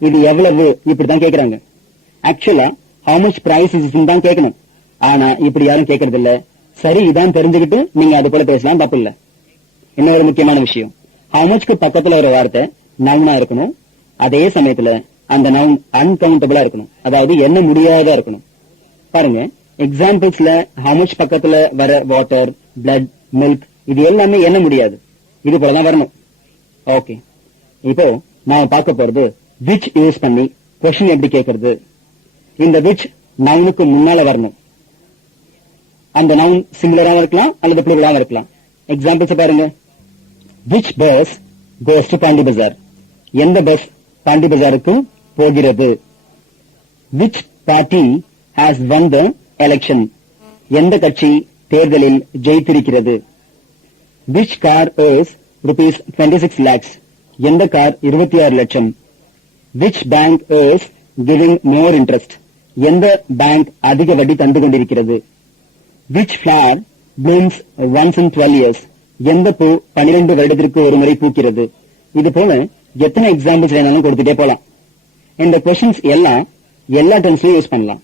இது எவ்வளவு இப்படிதான் கேக்குறாங்க. ஆக்சுவலா how much price is தான் கேட்கணும். ஆனா இப்படி யாரும் கேட்கறது இல்ல. சரி இதான் தெரிஞ்சுக்கிட்டு நீங்க அது போல பேசலாம், தப்பு இல்ல. இன்னொரு முக்கியமான விஷயம், how muchக்கு பக்கத்துல ஒரு வார்த்தை நவுனா இருக்கணும். அதே சமயத்துல அந்த நவுன் அன்கவுண்டபிளா இருக்கணும், அதாவது என்ன முடியாதா இருக்கணும். பாருங்க எக்ஸாம்பிள்ஸ்ல how much பக்கத்துல வர வாட்டர், பிளட், மில்க் இது எல்லாமே என்ன முடியாது, இது போலதான் வரணும். ஓகே, இப்போ நாம பார்க்க போறது which யூஸ் பண்ணி கொஸ்டின் எப்படி கேட்கறது. இந்த which நவுனுக்கு முன்னால வரணும். அந்த நவுன் சிங்குலராவும் இருக்கலாம் அல்லது ப்ளூரலாவும் இருக்கலாம். எக்ஸாம்பிள்ஸ் பாருங்க. which bus goes to Pandi பஜார், எந்த பஸ் பாண்டி பஜாருக்கு போகிறது. which party has won the election, எந்த கட்சி தேர்தலில் ஜெயித்திருக்கிறது. which car is rupees 26 lakhs, எந்த கார் 26 லட்சம். which bank is giving more interest, எந்த பேங்க் அதிக வட்டி தந்து கொண்டிருக்கிறது. which flower blooms once in 12 years, எந்த பூ 12 வருடத்திற்கு ஒரு முறை பூக்கிறது. இது போல எத்தனை எக்ஸாம்பிள்ஸ் வேணாலும் கொடுத்துட்டே போலாம். இந்த கொஸ்டின்ஸ் எல்லாம் எல்லா டென்ஸ்லயும் யூஸ் பண்ணலாம்.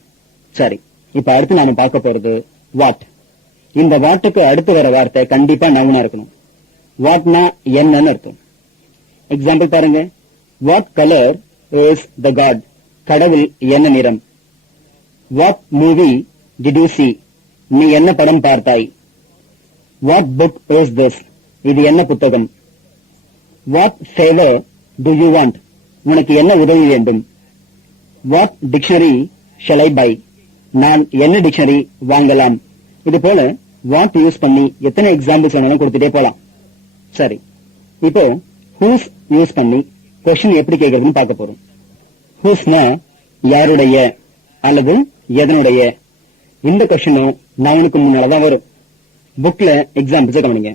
சரி, இப்ப அடுத்து நாம பார்க்க போறது வாட். இந்த வாட்டுக்கு அடுத்து வர வார்த்தை கண்டிப்பா நவுனா இருக்கணும். வாட்னா என்னன்னு அர்த்தம். எக்ஸாம்பிள் பாருங்க. What colour is the god, கடவுள் என்ன நிறம். What movie did you see, நீ என்ன படம் பார்த்தாய். வாட் புக் இஸ் திஸ், இது என்ன புத்தகம். What favour do you want, உனக்கு என்ன உதவி வேண்டும். What dictionary shall I buy, நான் என்ன டிக்ஷனரி வாங்கலாம். இது போல வாட் யூஸ் பண்ணி எத்தனை எக்ஸாம்பிள்ஸ் வேணாலும் கொடுத்துட்டே போலாம். சரி, இப்போ ஹூஸ் யூஸ் பண்ணி கொஸ்டின் எப்படி கேட்கறதுன்னு பார்க்க போறோம். ஹூஸ்னா யாருடைய அல்லது எதனுடைய. இந்த கொஸ்டினும் நவுனுக்கு முன்னாலதான் வரும். புக்ல எக்ஸாம்பிள்ஸ் கவனிங்க.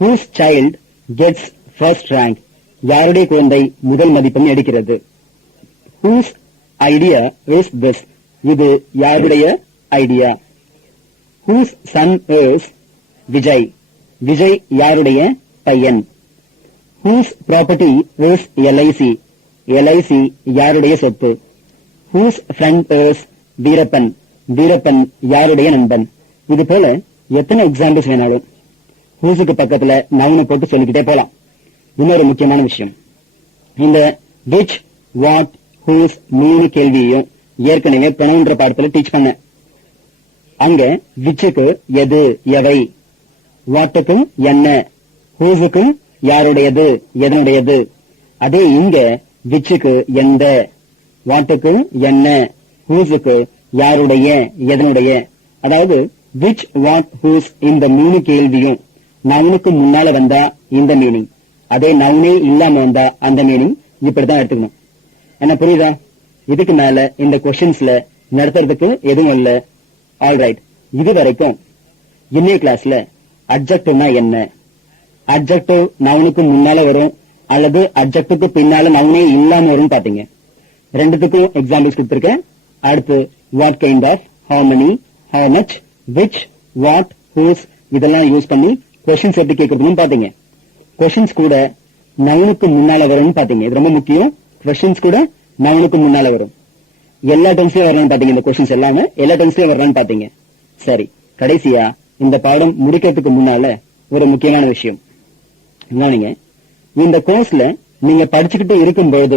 Whose child gets first rank, யாருடைய குழந்தை முதல் மதிப்பெண் எடுக்கிறது. ஹூஸ் ஐடியா இஸ் திஸ், இது யாருடைய idea. Whose son is Vijay, Vijay யாருடைய பையன். Whose property is LIC, LIC யாருடைய சொத்து. Whose friend is Veerappan, Veerappan யாருடைய நண்பன். இது போல எத்தனை எக்ஸாம்பிள்ஸ் வேணாலும் ஹூஸுக்கு பக்கத்துல நவுனை போட்டு சொல்லிக்கிட்டே போலாம். இன்னொரு முக்கியமான விஷயம், இந்த which, what, whose 3 கேள்வியையும் ஏற்கனவே ப்ரொனவுன்ற பாடத்துல டீச் பண்ண. அங்க whichக்கு எது எவை, வாட்டுக்கு என்ன, whoseக்கு யாருடையது எதனுடையது. அதே இங்க whichக்கு எந்த, வாட்டுக்கு என்ன, whoseக்கு யாருடைய எதனுடைய. அதாவது which, what, whose இந்த 3 கேள்வியும் நவுனுக்கு முன்னால வந்தா இந்த மீனிங், அதே நவுனே இல்லாம வந்தா அந்த மீனிங். இப்படிதான் எடுத்துக்கணும். என்ன புரியுதா? இதுக்கு மேல இந்த கொஸ்டின்ஸ்ல நடத்துறதுக்கு எதுவும் இல்ல. ஆல்ரைட், இது வரைக்கும் இன்னைய கிளாஸ்ல அட்ஜெக்டிவ்னா என்ன, அட்ஜெக்டிவ் நவுனுக்கு முன்னால வரும் அல்லது அட்ஜெக்டிவ்க்கு பின்னால நவுனே இல்லாம வரும் பாத்தீங்க. ரெண்டுத்துக்கும் எக்ஸாம்பிள்ஸ் கொடுத்திருக்கேன். அடுத்து what kind of, how many, how much, which, what, whose இதெல்லாம் யூஸ் பண்ணி கொஸ்டின்ஸ் எப்படி கேட்கறதுன்னு பாத்தீங்க. கொஸ்டின்ஸ் கூட நவுனுக்கு முன்னால வரும்னு பாத்தீங்க. இது ரொம்ப முக்கியம். கொஸ்டின்ஸ் கூட நவுனுக்கு முன்னால வரும். எல்லா டென்ஸ்லயும் வரணும்னு பாத்தீங்க. இந்த கொஸ்டின்ஸ் எல்லாமே எல்லா டென்ஸ்லயும் வரலாம்னு பாத்தீங்க. சரி, கடைசியா இந்த பாடம் முடிக்கிறதுக்கு முன்னால ஒரு முக்கியமான விஷயம் நீங்க இந்த கோர்ஸ்ல நீங்க படிச்சுக்கிட்டு இருக்கும்போது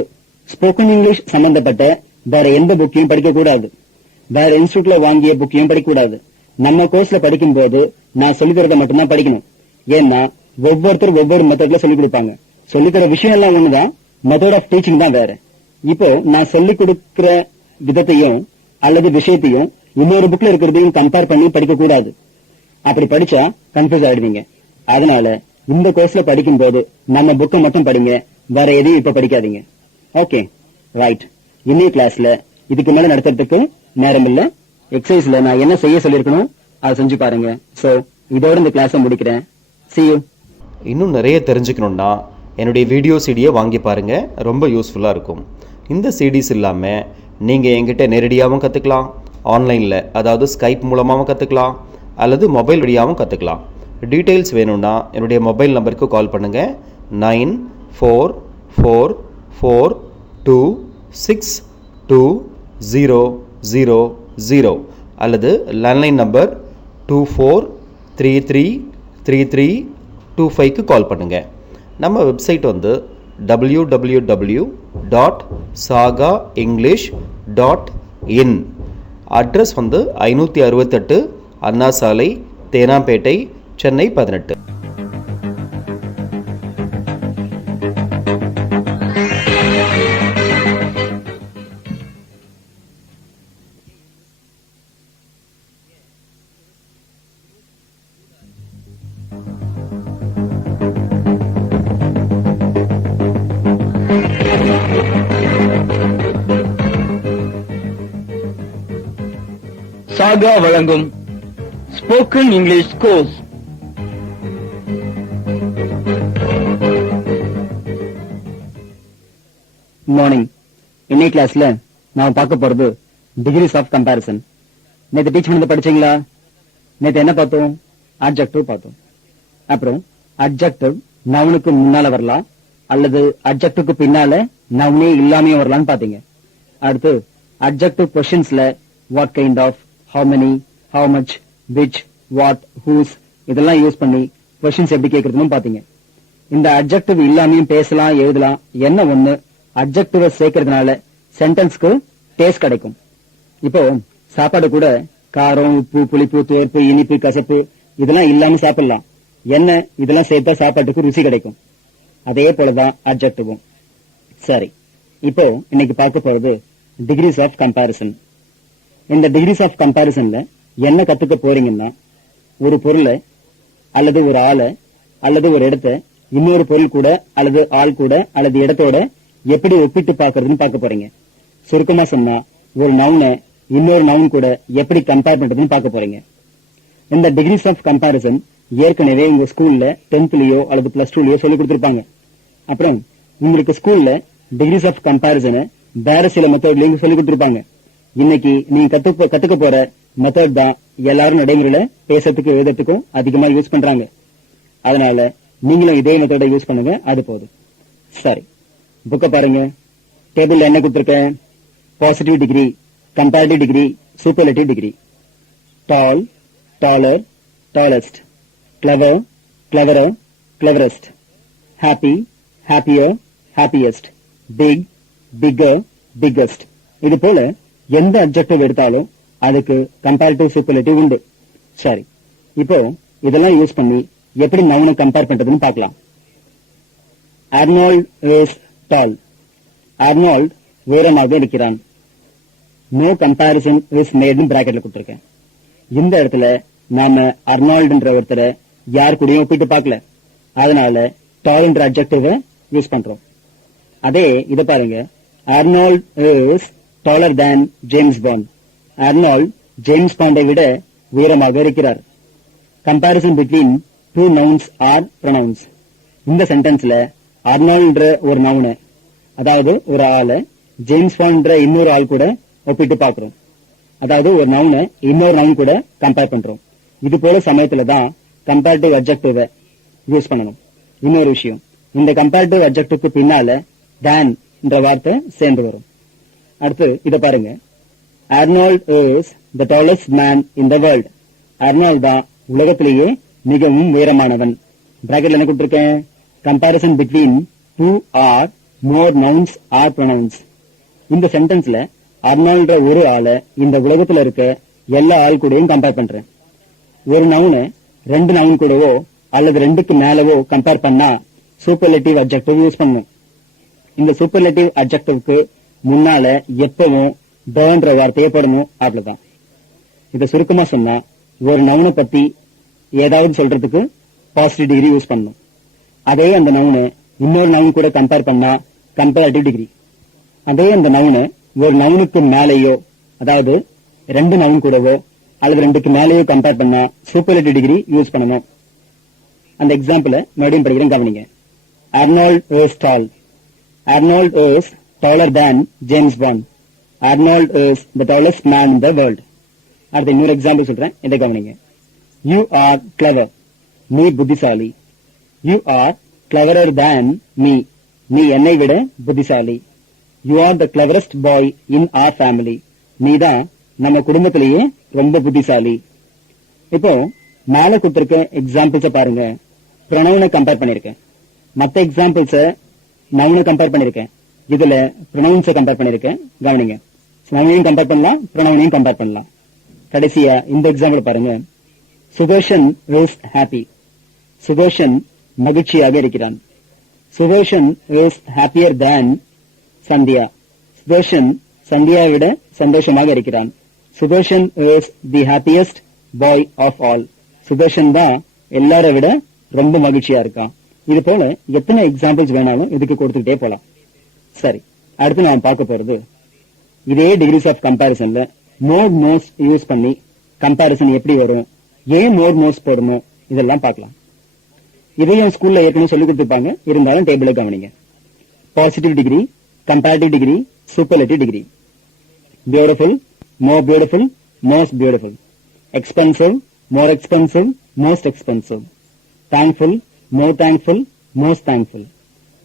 ஸ்போக்கன் இங்கிலீஷ் சம்பந்தப்பட்ட வேற எந்த புக்கையும் படிக்க கூடாது. வேற இன்ஸ்டியூட்ல வாங்கிய புக்கையும் படிக்க கூடாது. நம்ம கோர்ஸ்ல படிக்கும் போது நான் சொல்லி தரதை மட்டும்தான் படிக்கணும். ஏன்னா ஒவ்வொருத்தரும் ஒவ்வொரு மெத்தட்ல சொல்லி கொடுப்பாங்க. சொல்லித்தர விஷயம் எல்லாம் ஒண்ணுதான், மெத்தட் ஆஃப் டீச்சிங் தான் வேற. இப்போ நான் சொல்லிக் கொடுக்கிற விதத்தையும் அல்லது விஷயத்தையும் இன்னொரு புக்ல இருக்கிறதையும் கம்பேர் பண்ணி படிக்க கூடாது. அப்படி படிச்சா கன்ஃபியூஸ் ஆயிடுவீங்க. அதனால இந்த கோர்ஸ்ல படிக்கும் போது நம்ம புக்கை மட்டும் படிங்க, வேற எதையும் இப்ப படிக்காதீங்க. Okay, right. இன்னைய கிளாஸ்ல இதுக்கு மேல நடத்துறதுக்கு நேரம் இல்ல. எக்ஸசைஸ்ல நான் என்ன செய்ய சொல்லிருக்கணும் அதை செஞ்சு பாருங்க. சோ இதோட இந்த கிளாஸை முடிக்கிறேன். See you. இன்னும் நிறைய தெரிஞ்சுக்கணும்னா என்னுடைய வீடியோ சிடியை வாங்கி பாருங்க, ரொம்ப யூஸ்ஃபுல்லாக இருக்கும். இந்த சிடிஸ் இல்லாமல் நீங்கள் என்கிட்ட நேரடியாகவும் கற்றுக்கலாம், ஆன்லைனில் அதாவது ஸ்கைப் மூலமாகவும் கற்றுக்கலாம், அல்லது மொபைல் வழியாகவும் கற்றுக்கலாம். டீட்டெயில்ஸ் வேணும்னா என்னுடைய மொபைல் நம்பருக்கு கால் பண்ணுங்கள். 944442 620000 அல்லது லேண்ட்லைன் நம்பர் 24333325க்கு கால் பண்ணுங்கள். நம்ம வெப்சைட் வந்து www.sagaenglish.in. அட்ரஸ் வந்து 568 அண்ணா சாலை, தேனாம்பேட்டை, சென்னை 18. சாகா வழங்கும் ஸ்போக்கன் இங்கிலீஷ் கோர்ஸ். மார்னிங். இன்னைக்கு கிளாஸ்ல நாம பார்க்க போறது டிகிரிஸ் ஆஃப் கம்பாரிசன். நேத்து டீச் பண்ணி படிச்சீங்களா? நேத்து என்ன பார்த்தோம்? அட்ஜெக்டிவ் பார்த்தோம். அப்புறம் அட்ஜெக்டிவ் நவுனுக்கு முன்னால வரலாம் அல்லது அட்ஜெக்டிவ்க்கு பின்னால நவுனே இல்லாமையும் வரலாம்னு பாத்தீங்க. அடுத்து அட்ஜெக்டிவ் கொஸ்டின்ஸ்ல what kind of, how many, how much, which, what, whose இதெல்லாம் யூஸ் பண்ணி கொஸ்டின்ஸ் எப்படி கேட்கறதுன்னு பாத்தீங்க. இந்த அட்ஜெக்டிவ் இல்லாமையும் பேசலாம், எழுதலாம். என்ன ஒண்ணு, அட்ஜெக்டிவ சேர்க்கறதுனால சென்டென்ஸ்க்கு டேஸ்ட் கிடைக்கும். இப்போ சாப்பாடு கூட காரம், உப்பு, புளிப்பு, துவர்ப்பு, இனிப்பு, கசப்பு இதெல்லாம் இல்லாம சாப்பிடலாம். என்ன இதெல்லாம் சேர்த்தா சாப்பாட்டுக்கு ருசி கிடைக்கும். அதே போலதான் அட்ஜெக்டிவும். சரி, இப்போ இன்னைக்கு பார்க்க போறது டிகிரிஸ் ஆஃப் கம்பாரிசன். இந்த டிகிரிஸ் ஆஃப் கம்பாரிசன்ல என்ன கத்துக்க போறீங்கன்னா, ஒரு பொருளை அல்லது ஒரு ஆளை அல்லது ஒரு இடத்த இன்னொரு பொருள் கூட அல்லது ஆள் கூட அல்லது இடத்தோட எப்படி ஒப்பிட்டு பாக்குறதுன்னு பார்க்க போறீங்க. சுருக்கமா சொன்னா, ஒரு நவுனை இன்னொரு நவுன் கூட எப்படி கம்பேர் பண்றதுன்னு பார்க்க போறீங்க. இந்த டிகிரிஸ் ஆஃப் கம்பாரிசன் ஏற்கனவே உங்க ஸ்கூல்ல 10th அல்லது +2 சொல்லி கொடுத்திருப்பாங்க. அப்புறம் உங்களுக்கு ஸ்கூல்ல டிகிரிஸ் ஆஃப் கம்பாரிசனை வேற சில மெத்தட்லயும் சொல்லி கொடுத்திருப்பாங்க. இன்னைக்கு நீங்க கத்துக்க போற மெத்தட் தான் எல்லாரும் நடைமுறையில பேசுறதுக்கு எழுதுறதுக்கும் அதிகமா யூஸ் பண்றாங்க. அதனால நீங்களும் இதே மெத்தட யூஸ் பண்ணுங்க, அது போதும். சரி, புக்க பாருங்க. டேபிள்ல என்ன கொடுத்திருக்கேன்? Positive degree, comparative degree, superlative degree. Tall, taller, tallest. Clever, cleverer, cleverest. Happy, happier, happiest. Big, bigger, biggest. இது போல எந்த அட்ஜெக்டிவ் எடுத்தாலும் அதுக்கு கம்பேரிட்டிவ் சூப்பர்லேட்டிவ் உண்டு. சரி, இப்போ இதெல்லாம் யூஸ் பண்ணி எப்படி நவுனை கம்பேர் பண்றதுன்னு பார்க்கலாம். Arnold is tall. அர்னால்ட் உயரமாக இருக்கிறான். நோ கம்பாரிசன் இஸ் மேட் பிராக்கெட்ல கொடுத்திருக்கேன். இந்த இடத்துல நாம அர்னால்ட்ன்ற ஒருத்தரை யார் கூடயும் ஒப்பிட்டு பார்க்கல. அதனால டால் என்ற அட்ஜெக்டிவ் யூஸ் பண்றோம். அதே இத பாருங்க. Arnold is taller than James Bond. Arnold James பாண்டை விட உயரமாக இருக்கிறார். Comparison between two nouns are pronouns. இந்த சென்டென்ஸ்ல அர்னால்ட்ன்ற ஒரு நவுனை, அதாவது ஒரு ஆளை ஜேம்ஸ் பாண்ட்ன்ற இன்னொரு ஆள் கூட ஒப்பிட்டு பார்க்கிறோம். அதாவது ஒரு நவுனை இன்னொரு நவுன் கூட கம்பேர் பண்றோம். இது போல சமயத்துல தான் கம்பேரிட்டிவ் அட்ஜெக்டிவ் யூஸ் பண்ணணும். இன்னொரு விஷயம், இந்த கம்பேரிட்டிவ் அட்ஜெக்டிவ்க்கு பின்னால than என்ற வார்த்தை சேர்ந்து வரும். அடுத்து இத பாருங்க. Arnold is the tallest man in the world. Arnold தான் உலகத்திலேயே மிகவும் உயரமானவன். பிராக்கெட்ல என்ன கொடுத்திருக்கேன்? Comparison between two or more nouns or pronouns. இந்த சென்டென்ஸ்ல அர்னால்ட்ற ஒரு ஆளை இந்த உலகத்துல இருக்க எல்லா ஆள் கூடயும் கம்பேர் பண்றேன். ஒரு நவுனை ரெண்டு நவுன் கூடவோ அல்லது ரெண்டுக்கு மேலவோ கம்பேர் பண்ணா சூப்பர்லேட்டிவ் அட்ஜெக்டிவ் யூஸ் பண்ணும். இந்த சூப்பர்லேட்டிவ் அட்ஜெக்டிவ்க்கு முன்னால எப்பவும் டன்ற வார்த்தையை போடணும். அவ்வளவுதான். இத சுருக்கமா சொன்னா, ஒரு நவுனை பத்தி ஏதாவது சொல்றதுக்கு பாசிட்டிவ் டிகிரி யூஸ் பண்ணணும். அதே அந்த நவுனை இன்னொரு நவுன் கூட கம்பேர் பண்ணா கம்பேரிட்டிவ் டிகிரி. அதே அந்த நவுனை ஒரு நவுனுக்கு மேலேயோ, அதாவது ரெண்டு நவுன் கூடவோ அல்லது ரெண்டுக்கு மேலேயோ கம்பேர் பண்ணா சூப்பர்லேட்டிவ் டிகிரி யூஸ் பண்ணணும். அந்த எக்ஸாம்பிள மறுபடியும் படிக்கிறேன், கவனிங்க. Arnold is tall. Arnold is taller than James Bond. Arnold is the tallest man in the world. அடுத்த இன்னொரு எக்ஸாம்பிள் சொல்றேன், இதை கவனிங்க. You are clever. நீ புத்திசாலி. You are cleverer than me. நீ என்னை விட புத்திசாலி. You are the cleverest boy in our family. நீதான் நம்ம குடும்பத்திலேயே ரொம்ப புத்திசாலி. இப்போ மேல கொடுத்திருக்க எக்ஸாம்பிள்ஸ பாருங்க. ப்ரொனவுனை கம்பேர் பண்ணிருக்கேன். மத்த எக்ஸாம்பிள்ஸ நவுனை கம்பேர் பண்ணிருக்கேன். இதுல ப்ரொனவுன்ஸ கம்பேர் பண்ணிருக்கேன். கவனிங்க. நவுனையும் கம்பேர் பண்ணலாம், ப்ரொனவுனையும் கம்பேர் பண்ணலாம். கடைசியா இந்த எக்ஸாம்பிள் பாருங்க. Sudarshan is happy. சுதர்ஷன் மகிழ்ச்சியாக இருக்கிறான். Sudarshan is happier than Sandhya. Sudarshan சந்தியாவை விட சந்தோஷமாக இருக்கிறான். Sudarshan is the happiest boy of all. Sudarshan தான் எல்லாரை விட ரொம்ப மகிழ்ச்சியா இருக்கான். இது போல எத்தனை எக்ஸாம்பிள்ஸ் வேணாலும் இதுக்கு கொடுத்துக்கிட்டே போலாம். சரி, அடுத்து நாம் பார்க்க போறது இதே டிகிரிஸ் ஆஃப் கம்பாரிசன்ல மோட் மோஸ்ட் யூஸ் பண்ணி கம்பாரிசன் எப்படி வரும், ஏன் மோட் மோஸ்ட் போடணும், இதெல்லாம் பார்க்கலாம். இதையும் ஸ்கூல்ல ஏற்கனவே சொல்லி கொடுத்துருப்பாங்க, இருந்தாலும் டேபிள கவனிங்க. Positive degree, comparative degree, superlative degree. Beautiful, more beautiful, most beautiful. Expensive, more expensive, most expensive. Thankful, more thankful, most thankful.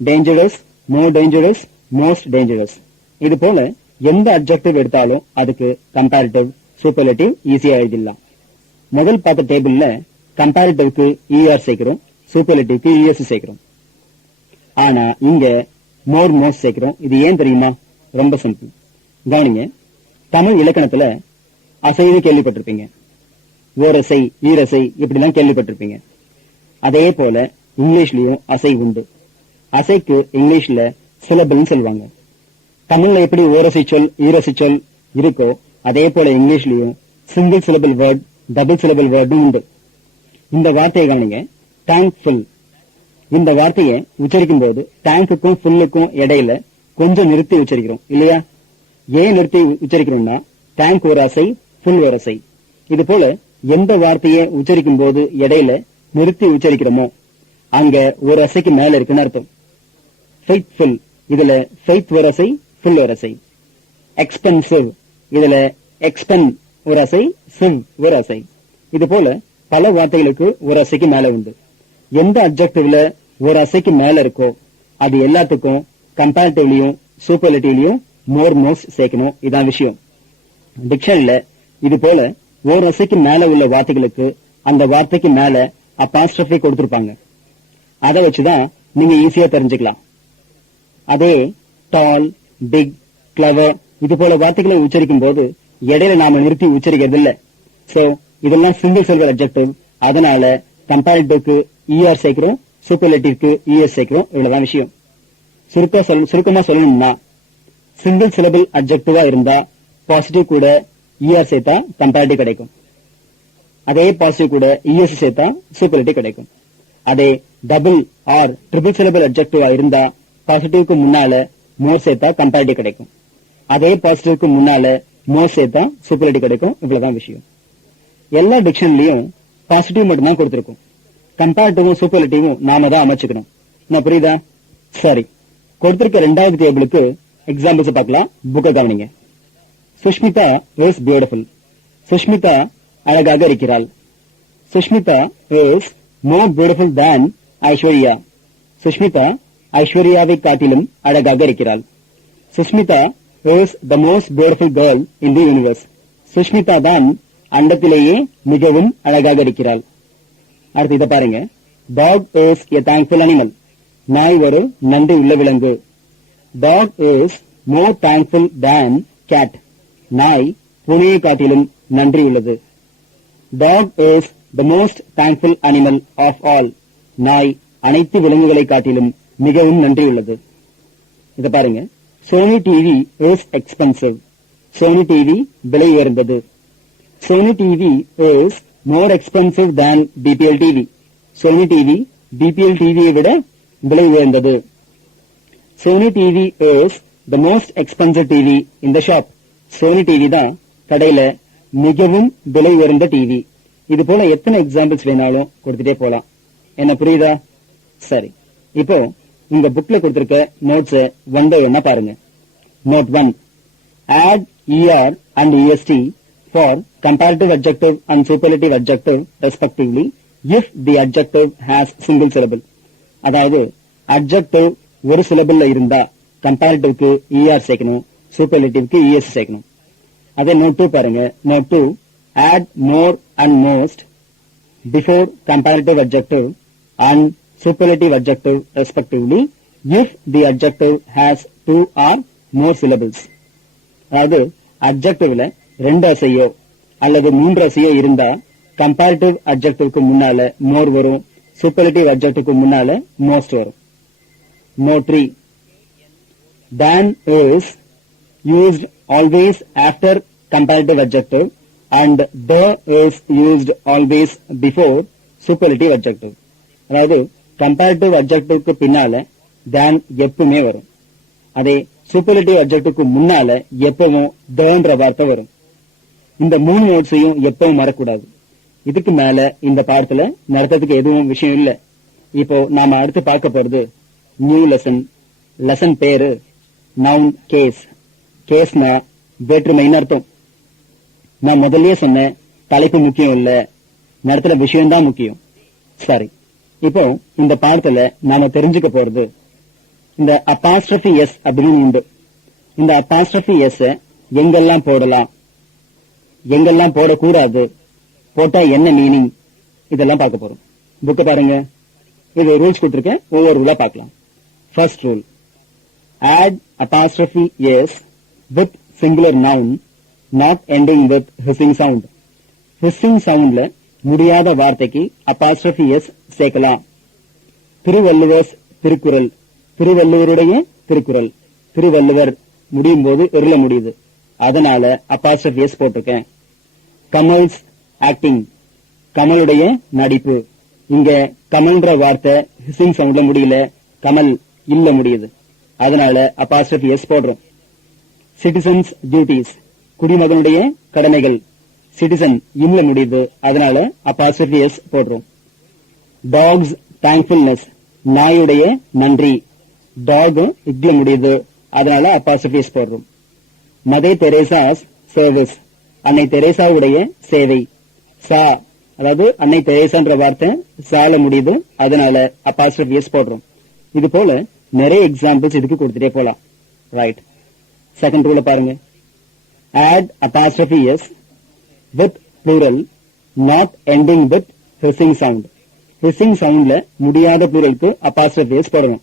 Dangerous, more dangerous, most dangerous. இது போல எந்த அட்ஜெக்டிவ் எடுத்தாலும் அதுக்கு கம்பேரிட்டிவ், சூப்பர்லேட்டிவ் ஈஸியா எழுதிடலாம். முதல் பார்த்த டேபிள்ல கம்பேரிட்டிவ்க்கு ER சேர்க்கிறோம், சூப்பர்லேட்டிவ்க்கு ES சேர்க்கிறோம். ஆனா இங்க மோர் மோஸ்ட் சேர்க்கிறோம். இது ஏன் தெரியுமா? ரொம்ப சிம்பிள். கவனிங்க. தமிழ் இலக்கணத்துல அசைன்னு கேள்விப்பட்டிருப்பீங்க, ஓரசை, ஈரசை இப்படிலாம் கேள்விப்பட்டிருப்பீங்க. அதே போல இங்கிலீஷ்லயும் அசை உண்டு. அசைக்கு இங்கிலீஷ்ல சிலபிள்னு சொல்லுவாங்க. தமிழ்ல எப்படி ஓரசை சொல், ஈரசை சொல் இருக்கோ அதே போல இங்கிலீஷ்லயும் single syllable word, double syllable வேர்டும் உண்டு. இந்த வார்த்தையை கவனிங்க. தேங்க்ஃபுல். இந்த வார்த்தையை உச்சரிக்கும் போது டேங்குக்கும் ஃபுல்லுக்கும் இடையில கொஞ்சம் நிறுத்தி உச்சரிக்கிறோம் இல்லையா? ஏன் நிறுத்தி உச்சரிக்கிறோம்னா டேங்க் ஒரு அசை, ஃபுல் ஒரு அசை. இது போல எந்த வார்த்தையை உச்சரிக்கும் போது இடையில நிறுத்தி உச்சரிக்கிறோமோ அங்க ஒரு அசைக்கு மேல இருக்குன்னு அர்த்தம். ஃபெய்த்ஃபுல், இதுல ஃபெய்த் ஒரு அசை, ஃபுல் ஒரு அசை. எக்ஸ்பென்சிவ், இதுல எக்ஸ்பென் ஒரு அசை, சிவ் ஒரு அசை. இது போல பல வார்த்தைகளுக்கு ஒரு அசைக்கு மேல உண்டு. எந்த அட்ஜெக்டிவ்ல ஒரு அசைக்கு மேல இருக்கோ அது எல்லாத்துக்கும் கம்பேரிட்டிவ்லயும் சூப்பர்லேட்டிவ்லயும் மோர் மோஸ்ட் சேர்க்கணும். இதான் விஷயம். டிக்ஷனரியில இது போல ஒரு அசைக்கு மேல உள்ள வார்த்தைகளுக்கு அந்த வார்த்தைக்கு மேல அப்பாஸ்ட்ரஃபி கொடுத்திருப்பாங்க. அதை வச்சுதான் நீங்க ஈஸியா தெரிஞ்சுக்கலாம். அதே டால், பிக், கிளவர் இது போல வார்த்தைகளை உச்சரிக்கும் போது இடையில நாம நிறுத்தி உச்சரிக்கிறது இல்ல. சோ இதெல்லாம் சிங்கிள் சில்வர் அட்ஜெக்டிவ். அதனால கம்பேரிட்டிவ்க்கு ER சேர்க்கிறோம், சூப்பர்லேட்டிவ்க்கு ES சேர்க்கிறோம். இவ்வளவுதான் விஷயம். சுருக்கமா சொல்லணும்னா சிங்கிள் சிலபிள் அட்ஜெக்டிவா இருந்தா பாசிட்டிவ் கூட ER சேர்த்தா கம்பேரிட்டிவ் கிடைக்கும். அதே பாசிட்டிவ் கூட ES சேர்த்தா சூப்பர்லேட்டிவ் கிடைக்கும். அதே டபுள் ஆர் ட்ரிபிள் சிலபிள் அட்ஜெக்டிவா இருந்தா பாசிட்டிவ்க்கு முன்னால மோர் சேர்த்தா கம்பேரிட்டிவ் கிடைக்கும். அதே பாசிட்டிவ்க்கு முன்னால மோர் சேர்த்தா சூப்பர்லேட்டிவ் கிடைக்கும். இவ்வளவுதான் விஷயம். எல்லா டிக்ஷனரிலையும் பாசிட்டிவ் மட்டும் தான் கொடுத்திருக்கும். கம்பேரிட்டிவும் சூப்பர்லேட்டிவும் நாம தான் அமைச்சுக்கணும். நான் புரியுதா? சரி, கொடுத்திருக்க ரெண்டாவது டேபிளுக்கு எக்ஸாம்பிள்ஸ் பார்க்கலாம். புக்க கவனிங்க. Sushmita is beautiful. சுஷ்மிதா அழகாக இருக்கிறாள். Sushmita is more beautiful than Aishwarya. Sushmita ஐஸ்வர்யாவை காட்டிலும் அழகாக இருக்கிறாள். Sushmita is the most beautiful girl in the universe. Sushmita தான் அண்டத்திலேயே மிகவும் அழகாக இருக்கிறாள். அடுத்து இதை பாருங்க. Dog is a thankful animal. நாய் ஒரு நன்றி உள்ள விலங்கு. Dog is more thankful than cat. நாய் பூனையை காட்டிலும் நன்றி உள்ளது. Dog is the most thankful animal of all. நாய் அனைத்து விலங்குகளை காட்டிலும் மிகவும் நன்றி உள்ளது. இதை பாருங்க. Sony TV is expensive. Sony TV விலை உயர்ந்தது. Sony TV is more expensive than BPL TV. Sony TV BPL டிவியை விட விலை உயர்ந்தது. Sony TV is the most expensive TV in the shop. Sony TV தான் கடையில மிகவும் விலை உயர்ந்த டிவி. இது போல எத்தனை எக்ஸாம்பிள்ஸ் வேணாலும் கொடுத்துட்டே போலாம். என்ன புரியுதா? சரி, இப்போ இந்த புக்ல கொடுத்திருக்க நோட்ஸ் ஒன் பை ஒன்னா பாருங்க. Note 1. Add ER and EST for comparative adjective and superlative adjective respectively if the adjective has single syllable. அதாவது adjective ஒரு syllableல இருந்தா கம்பேரிட்டிவ்க்கு ER சேர்க்கணும், சூப்பர்லேட்டிவ்க்கு ES சேர்க்கணும். அதே நோட் 2 பாருங்க. Note 2 add more and most before comparative adjective and superlative adjective respectively if the adjective has 2 or more syllables. அதாவது adjectiveல 2 அசையோ அல்லது 3 அசையோ இருந்தா comparative adjectiveக்கு முன்னால more வரும், superlative adjectiveக்கு முன்னால most வரும். Note 3 than is used always after comparative adjective and the is used always before superlative adjective. அதாவது comparative adjectiveக்கு பின்னால than எப்பவுமே வரும். அதே superlative adjectiveக்கு முன்னால எப்பவும் theன்ற வார்த்தை வரும். இந்த 3 நோட்ஸையும் எப்பவும் மறக்கூடாது. இதுக்கு மேல இந்த பாடத்துல நடத்துறதுக்கு எதுவும் விஷயம் இல்ல. இப்போ நாம அடுத்து பார்க்க போறது நியூ லெசன். லெசன் பேரு நவுன் கேஸ். கேஸ்னா வேற்றுமைன்னு அர்த்தம். நான் முதல்லயே சொன்னேன், தலைப்பு முக்கியம் இல்ல, நடத்துற விஷயம் தான் முக்கியம். சரி, இப்போ இந்த பாடத்துல நாம தெரிஞ்சுக்க போறது இந்த அப்பாஸ்ட்ரபி எஸ் அப்படின்னு உண்டு. இந்த அப்பாஸ்ட்ரபி எஸ் எங்கெல்லாம் போடலாம், எங்கெல்லாம் போடக்கூடாது, போட்டா என்ன மீனிங், இதெல்லாம் பார்க்க போறோம். புக்க பாருங்க. இது ரூல்ஸ் கொடுத்திருக்கேன், ஒவ்வொரு ரூலா பார்க்கலாம். First rule, add apostrophe s with singular noun not ending with hissing sound. hissing soundல முடியாத வார்த்தைக்கு apostrophe s சேர்க்கலாம். திருவள்ளுவர் திருக்குறள், திருவள்ளுவருடைய திருக்குறள், திருவள்ளுவர் முடியும் போது இருள முடியுது, அதனால apostrophe s போட்டிருக்கேன். கமல்ஸ் ஆக்டிங், கமலுடைய நடிப்பு, இங்க கமல்ன்ற வார்த்தை hissing soundல முடியல, கமல் இல்ல முடியுது, அதனால apostrophe s போடுறோம். சிட்டிசன்ஸ் டியூட்டிஸ், குடிமகனுடைய கடமைகள், சிட்டிசன் இல்ல முடியுது, அதனால apostrophe s போடுறோம். டாக்ஸ் தேங்க்ஃபுல்னஸ், நாயுடைய நன்றி, டாக் இக்ல முடியுது, அதனால apostrophe s போடுறோம். மதர் தெரேசாஸ் சர்வீஸ், அன்னை தெரேசாவுடைய சேவை, சா அதாவது அன்னை தெரேசான்ற வார்த்தை சால முடியுது, அதனால apostrophe s போடுறோம். இது போல நிறைய எக்ஸாம்பிள்ஸ் இதுக்கு கொடுத்துட்டே போலாம். ரைட். செகண்ட் ரூல பாருங்க. add apostrophe s with plural not ending with hissing sound. hissing soundல முடியாத pluralக்கு apostrophe s போடணும்.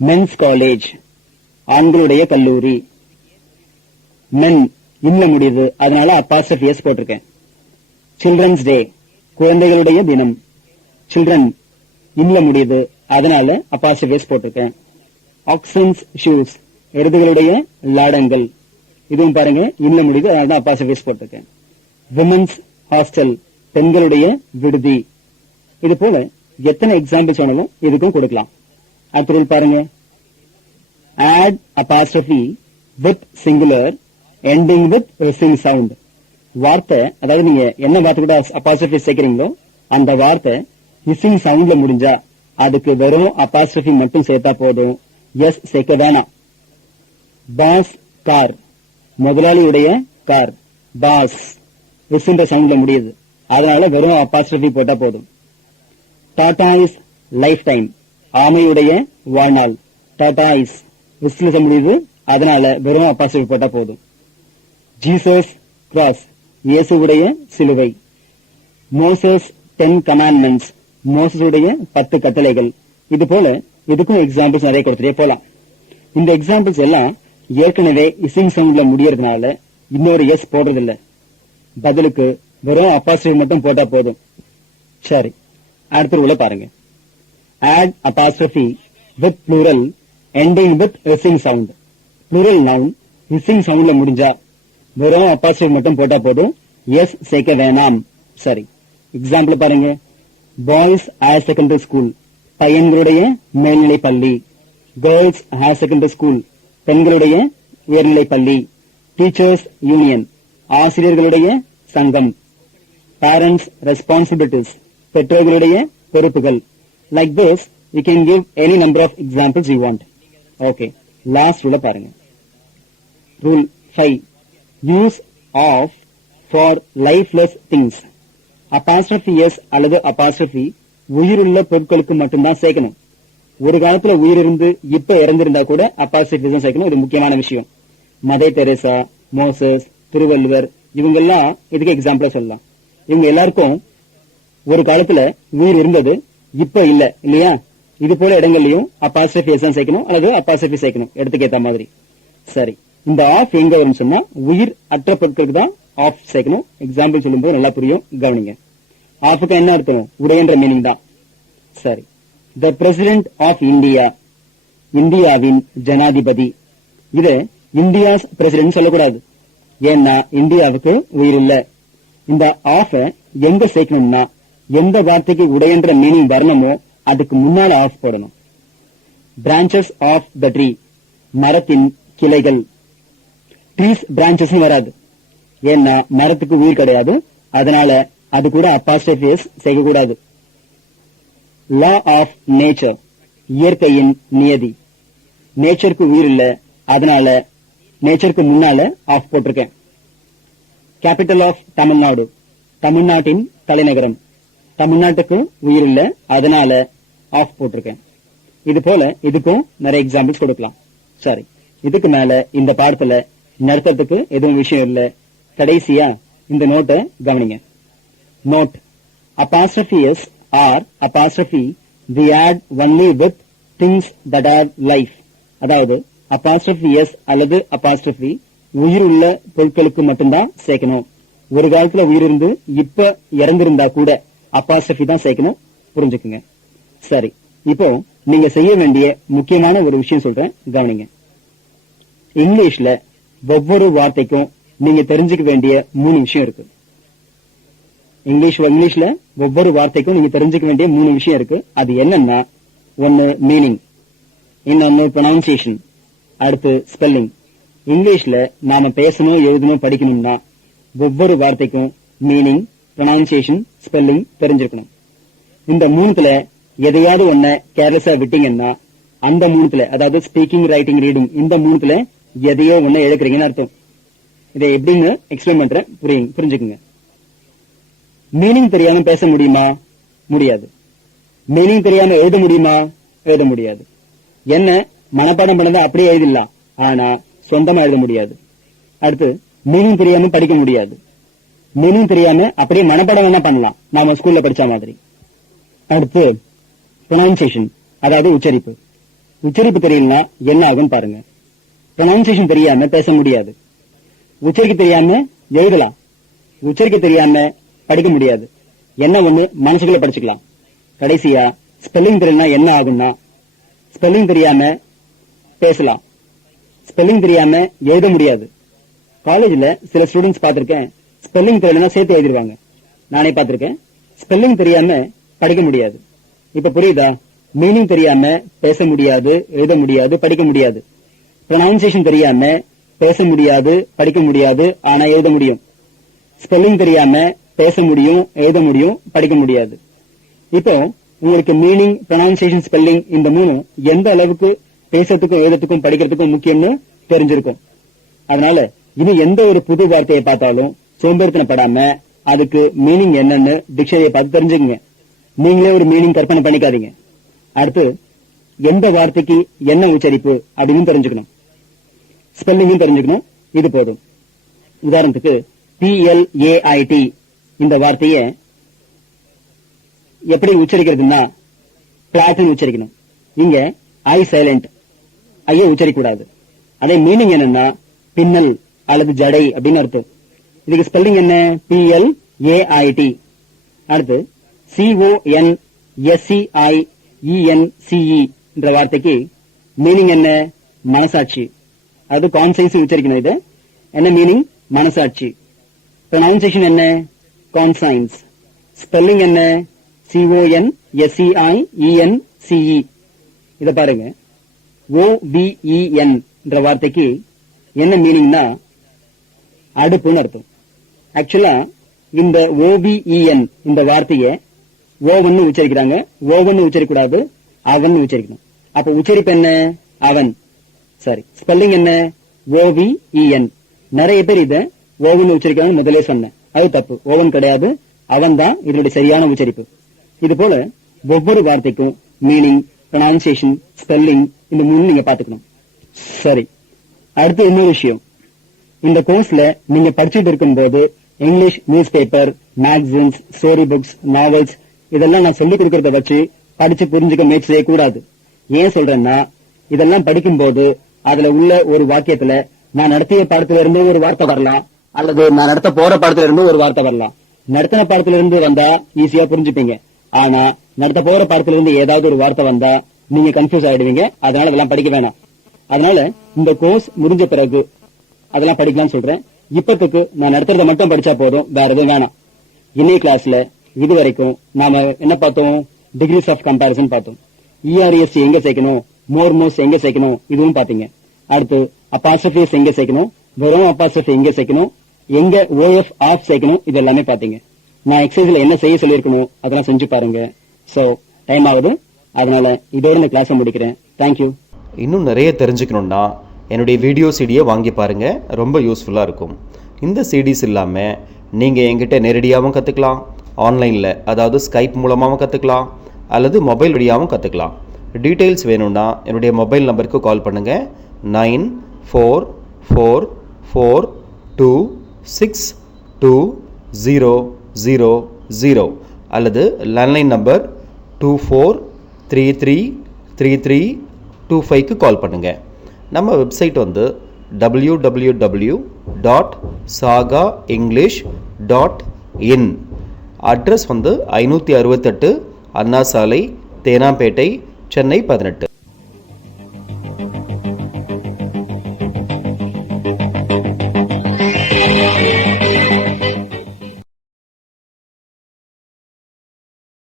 men's college, ஆண்களுடைய கல்லூரி, men இல்ல முடியுது, அதனால apostrophe s போட்டிருக்கேன். சில்ட்ரன்ஸ் டே, குழந்தைகளுடைய தினம், சில்ட்ரன் இல்ல முடியுது, அதனால apostrophe s போட்டிருக்கேன். ஆக்சன்ஸ் ஷூஸ், எருதுகளுடைய லாடங்கள், இதுவும் பாருங்க இல்ல முடியுது, அதனால apostrophe s போட்டிருக்கேன். விமன்ஸ் ஹாஸ்டல், பெண்களுடைய விடுதி. இது போல எத்தனை எக்ஸாம்பிள் சொன்னாலும் இதுக்கும் கொடுக்கலாம். அடுத்த ரூல் பாருங்க. add apostrophe with singular ending with hissing sound. வார்த்தை, அதாவது நீங்க என்ன வார்த்தை கூட apostrophe சேர்க்கிறீங்களோ அந்த வார்த்தை hissing soundல முடிஞ்சா அதுக்கு வெறும் apostrophe மட்டும் சேர்த்தா போதும், எஸ் சேர்க்க வேணாம். பாஸ் கார், முதலாளியுடைய கார், பாஸ் விஸ்ன்ற சவுண்ட்ல முடியுது, அதனால வெறும் apostrophe போட்டா போதும். டாடாய்ஸ் லைஃப் டைம், ஆமையுடைய வாழ்நாள், டாடாய்ஸ் விஸ்ல முடியுது, அதனால வெறும் apostrophe போட்டா போதும். ஜீசஸ் கிராஸ், இயேசுவுடைய சிலுவை. மோசஸ் 10 கமாண்ட்மெண்ட்ஸ், மோசஸுடைய 10 கட்டளைகள். இது போல இதுக்கும் எக்ஸாம்பிள்ஸ் நிறைய கொடுத்துட்டே போலாம். இந்த எக்ஸாம்பிள்ஸ் எல்லாம் ஏற்கனவே இசிங் சவுண்ட்ல முடியறதுனால இன்னொரு எஸ் போடுறதில்ல, பதிலுக்கு வெறும் apostrophe மட்டும் போட்டா போதும். சரி, அடுத்த ரூல பாருங்க. add apostrophe with plural ending with hissing sound. plural noun hissing soundல முடிஞ்சா வெறும் apostrophe மட்டும் போட்டா போதும், எஸ் சேர்க்க வேணாம். சரி, எக்ஸாம்பிள் பாருங்க. பாய்ஸ் ஹையர் செகண்டரி ஸ்கூல், பையன்களுடைய மேல்நிலை பள்ளி. கேர்ள்ஸ் ஹையர் செகண்டரி ஸ்கூல், பெண்களுடைய உயர்நிலை பள்ளி. டீச்சர்ஸ் யூனியன், ஆசிரியர்களுடைய சங்கம். பேரண்ட்ஸ் ரெஸ்பான்சிபிலிட்டிஸ், பெற்றோர்களுடைய பொறுப்புகள். Like this you can give any number of examples you want. Okay, last ரூல பாருங்க. Rule 5, use of for lifeless things. apostrophe s அல்லது apostrophe உயிருள்ள பொருட்களுக்கு மட்டும்தான் சேர்க்கணும். ஒரு காலத்துல உயிர் இருந்து இப்ப இறந்திருந்தா கூட அப்பாசிட்டிவ் தான் சேர்க்கணும். இது முக்கியமான விஷயம். மதர் தெரேசா, மோசஸ், திருவள்ளுவர் இவங்க எல்லாம் இதுக்கு எக்ஸாம்பிளா சொல்லலாம். இவங்க எல்லாருக்கும் ஒரு காலத்துல உயிர் இருந்தது, இப்ப இல்ல இல்லையா? இது போல இடங்கள்லயும் அப்பாசிட்டிவ் தான் சேர்க்கணும் அல்லது அப்பாசிட்டிவ் சேர்க்கணும் இடத்துக்கு ஏத்த மாதிரி. சரி, இந்த ஆஃப் எங்க வரும்னு சொன்னா உயிர் அற்ற பொருட்களுக்கு தான் ஆஃப் சேர்க்கணும். எக்ஸாம்பிள் சொல்லும்போது நல்லா புரியும், கவனிங்க. ஆஃபுக்கு என்ன அர்த்தம்? உடையன்ற மீனிங் தான். சரி, த பிரசிடென்ட் ஆஃப் இந்தியா, இந்தியாவின் ஜனாதிபதி. இது இந்தியாஸ் பிரசிடென்ட் சொல்லக்கூடாது, ஏன்னா இந்தியாவுக்கு உயிர் இல்ல. இந்த ஆஃப் எங்க சேர்க்கணும்னா எந்த வார்த்தைக்கு உடையன்ற மீனிங் வரணுமோ அதுக்கு முன்னால ஆஃப் போடணும். பிரான்சஸ் ஆஃப் த ட்ரீ, மரத்தின் கிளைகள். ட்ரீஸ் பிரான்சஸ் வராது, ஏன்னா மரத்துக்கு உயிர் கிடையாது, அதனால அது கூட அப்பாஸ்ட்ரோஃபி செய்யக்கூடாது. லா ஆஃப் நேச்சர், இயற்கையின் நியதி. நேச்சருக்கு உயிர் இல்ல, அதனால நேச்சருக்கு முன்னால ஆஃப் போட்டிருக்கேன். கேபிட்டல் ஆஃப் தமிழ்நாடு, தமிழ்நாட்டின் தலைநகரம். தமிழ்நாட்டுக்கு உயிர் இல்ல, அதனால ஆஃப் போட்டிருக்கேன். இது போல இதுக்கும் நிறைய எக்ஸாம்பிள்ஸ் கொடுக்கலாம். சரி, இதுக்கு மேல இந்த பாடத்துல நடத்துறதுக்கு எதுவும் விஷயம் இல்ல. கடைசியா இந்த நோட்டை கவனிங்க. Note: apostrophes or apostrophe we add only with things that are life. அதாவது apostrophes அல்லது apostrophe உயிர் உள்ள பொருட்களுக்கு மட்டும்தான் சேர்க்கணும். ஒரு காலத்துல உயிர் இருந்து இப்ப இறந்திருந்தா கூட apostrophe தான் சேர்க்கணும். புரிஞ்சுக்குங்க. சரி, இப்போ நீங்க செய்ய வேண்டிய முக்கியமான ஒரு விஷயம் சொல்றேன், கவனிங்க. இங்கிலீஷ்ல ஒவ்வொரு வார்த்தைக்கும் நீங்க தெரிஞ்சுக்க வேண்டிய 3 விஷயம் இருக்கு. இங்கிலீஷ்ல ஒவ்வொரு வார்த்தைக்கும் நீங்க தெரிஞ்சுக்க வேண்டிய 3 விஷயம் இருக்கு. அது என்னன்னா, ஒன்னு மீனிங், இன்னொன்னு ப்ரொனவுன்சியேஷன், அடுத்து ஸ்பெல்லிங். இங்கிலீஷ்ல நாம பேசணும், எழுதணும், படிக்கணும்னா ஒவ்வொரு வார்த்தைக்கும் மீனிங், ப்ரொனவுன்சியேஷன், ஸ்பெல்லிங் தெரிஞ்சிருக்கணும். இந்த 3த்துல எதையாவது ஒன்ன கேர்லெஸ்ஸா விட்டீங்கன்னா அந்த 3த்துல, அதாவது ஸ்பீக்கிங், ரைட்டிங், ரீடிங், இந்த 3த்துல எதையோ ஒன்ன இழக்கிறீங்கன்னு அர்த்தம். இதை எப்படின்னு எக்ஸ்பிளைன் பண்றேன், புரிஞ்சுக்குங்க. மீனிங் தெரியாம பேச முடியுமா? முடியாது. மீனிங் தெரியாம எழுத முடியுமா? எழுத முடியாது. என்ன மனப்பாடம் பண்ணதை அப்படியே எழுதிடலாம், ஆனா சொந்தமா எழுத முடியாது. அடுத்து மீனிங் தெரியாம படிக்க முடியாது. மீனிங் தெரியாம அப்படியே மனப்பாடம் என்ன பண்ணலாம், நாம ஸ்கூல்ல படிச்ச மாதிரி. அடுத்து ப்ரொனவுன்சியேஷன், அதாவது உச்சரிப்பு. உச்சரிப்பு தெரியலனா என்ன ஆகும் பாருங்க. ப்ரொனவுன்சியேஷன் தெரியாம பேச முடியாது. உச்சரிக்க தெரியாம எழுதலாம், உச்சரிக்க தெரியாம படிக்க முடியாது. என்ன ஒண்ணு மனசுக்குள்ள படிச்சுக்கலாம். கடைசியா ஸ்பெல்லிங் தெரியலனா என்ன ஆகும்னா, ஸ்பெல்லிங் தெரியாம பேசலாம், ஸ்பெல்லிங் தெரியாம எழுத முடியாது. காலேஜ்ல சில ஸ்டூடெண்ட்ஸ் பார்த்திருக்கேன், ஸ்பெல்லிங் தெரியலனா சேர்த்து எழுதிருவாங்க. நானே பார்த்திருக்கேன். ஸ்பெல்லிங் தெரியாம படிக்க முடியாது. இப்ப புரியுதா? மீனிங் தெரியாம பேச முடியாது, எழுத முடியாது, படிக்க முடியாது. ப்ரொனவுன்சியேஷன் தெரியாம பேச முடியாது, படிக்க முடியாது, ஆனா எழுத முடியும். ஸ்பெல்லிங் தெரியாம பேச முடியும், எழுத முடியும், படிக்க முடியாது. இப்போ உங்களுக்கு மீனிங், ப்ரொனவுன்சியேஷன், ஸ்பெல்லிங் இந்த 3 எந்த அளவுக்கு பேசுறதுக்கும் எழுதுறதுக்கும் படிக்கிறதுக்கும் முக்கியம்னு தெரிஞ்சிருக்கும். அதனால இது எந்த ஒரு புது வார்த்தையை பார்த்தாலும் சோம்பேறித்தனப்படாம அதுக்கு மீனிங் என்னன்னு டிக்ஷனரியை பார்த்து தெரிஞ்சுக்கங்க. நீங்களே ஒரு மீனிங் கற்பனை பண்ணிக்காதீங்க. அடுத்து எந்த வார்த்தைக்கு என்ன உச்சரிப்பு அப்படின்னு தெரிஞ்சுக்கணும். ஸ்பெல்லிங்கும் தெரிஞ்சுக்கணும். இது போதும். உதாரணத்துக்கு PLAIT இந்த வார்த்தைய எப்படி உச்சரிக்கிறதுன்னா பிளாட்னு உச்சரிக்கணும். இங்க ஐ சைலண்ட், ஐய உச்சரிக்க கூடாது. அதே மீனிங் என்னன்னா பின்னல் அல்லது ஜடை அப்படின்னு அர்த்தம். இதுக்கு ஸ்பெல்லிங் என்ன? PLAIT. அடுத்து CONSCIENCE என்ற வார்த்தைக்கு மீனிங் என்ன? மனசாட்சி. அது கான்சைன்ஸ் உச்சரிக்கணும். இது என்ன மீனிங்? மனசாட்சி. ப்ரொனவுன்சியேஷன் என்ன? கான்சைன்ஸ். ஸ்பெல்லிங் என்ன? CONSCIENCE. இத பாருங்க. OBEN என்ற வார்த்தைக்கு என்ன மீனிங்னா அடுப்புன்னு அர்த்தம். ஆக்சுவலா இந்த OBEN இந்த வார்த்தைய ஓவன் உச்சரிக்கிறாங்க. ஓவன் உச்சரிக்கூடாது, அவன் உச்சரிக்கணும். அப்ப உச்சரிப்பு என்ன? அவன். சரி, ஸ்பெல்லிங் என்ன? OVEN. நிறைய பேர் இத ஓவன் உச்சரிக்கிறாங்க முதலே சொன்னேன், அது தப்பு. ஓவன் கிடையாது, அவன் தான் இதனுடைய சரியான உச்சரிப்பு. இது போல ஒவ்வொரு வார்த்தைக்கும் மீனிங், ப்ரொனன்சியேஷன், ஸ்பெல்லிங், இந்த 3 நீங்க பாத்துக்கணும். சரி, அடுத்து இன்னொரு விஷயம். இந்த கோர்ஸ்ல நீங்க படிச்சுட்டு இருக்கும்போது English news paper, magazines, story books, novels இதெல்லாம் நான் சொல்லிக் கொடுக்கறத வச்சு படிச்சு புரிஞ்சுக்க முயற்சி செய்யக்கூடாது. ஏன் சொல்றேன்னா, இதெல்லாம் படிக்கும்போது அதுல உள்ள ஒரு வாக்கியத்துல நான் நடத்திய பாடத்துல இருந்து ஒரு வார்த்தை வரலாம், அல்லது நான் நடத்த போற பாடத்துல இருந்து ஒரு வார்த்தை வரலாம். நடத்தின பாடத்துல இருந்து வந்தா ஈஸியா புரிஞ்சுப்பீங்க. ஆனா நடத்த போற பாடத்துல இருந்து ஏதாவது ஒரு வார்த்தை வந்தா நீங்க கன்ஃபியூஸ் ஆயிடுவீங்க. அதனால இதெல்லாம் படிக்க வேணாம். அதனால இந்த கோர்ஸ் முடிஞ்ச பிறகு அதெல்லாம் படிக்கலாம்னு சொல்றேன். இப்பத்துக்கு நான் நடத்துறத மட்டும் படிச்சா போதும், வேற எதுவும் வேணாம். இன்னைய கிளாஸ்ல இது வரைக்கும் நாம என்ன பார்த்தோம்? டிகிரிஸ் ஆஃப் கம்பேரிசன் பார்த்தோம். ERES எங்க சேர்க்கணும், மோர்மோஸ் எங்க சேர்க்கணும், இதுவும் பாத்தீங்க. அடுத்து அப்பாஸ்ட்ரோஃபிஸ் எங்க சேர்க்கணும், வெறும் அப்பாஸ்ட்ரோஃபி எங்க சேர்க்கணும், எங்க OF ஆஃப் சேர்க்கணும், இது எல்லாமே பாத்தீங்க. நான் எக்ஸசைஸ்ல என்ன செய்ய சொல்லியிருக்கணும் அதெல்லாம் செஞ்சு பாருங்க. சோ டைம் ஆகுது, அதனால இதோட இந்த கிளாஸை முடிக்கிறேன். தேங்க்யூ. இன்னும் நிறைய தெரிஞ்சுக்கணுன்னா என்னுடைய வீடியோ சிடியை வாங்கி பாருங்கள், ரொம்ப யூஸ்ஃபுல்லாக இருக்கும். இந்த சிடிஸ் இல்லாமல் நீங்கள் என்கிட்ட நேரடியாகவும் கற்றுக்கலாம், ஆன்லைனில் அதாவது ஸ்கைப் மூலமாகவும் கற்றுக்கலாம், அல்லது மொபைல் வழியாகவும் கற்றுக்கலாம். டீட்டெயில்ஸ் வேணும்னா என்னுடைய மொபைல் நம்பருக்கு கால் பண்ணுங்கள். 9444262000 அல்லது லேண்ட்லைன் நம்பர் 24333325க்கு கால் பண்ணுங்கள். நம்ம வெப்சைட் வந்து www.sagaenglish.in. அட்ரஸ் வந்து 568 அண்ணா சாலை, தேனாம்பேட்டை, சென்னை 18.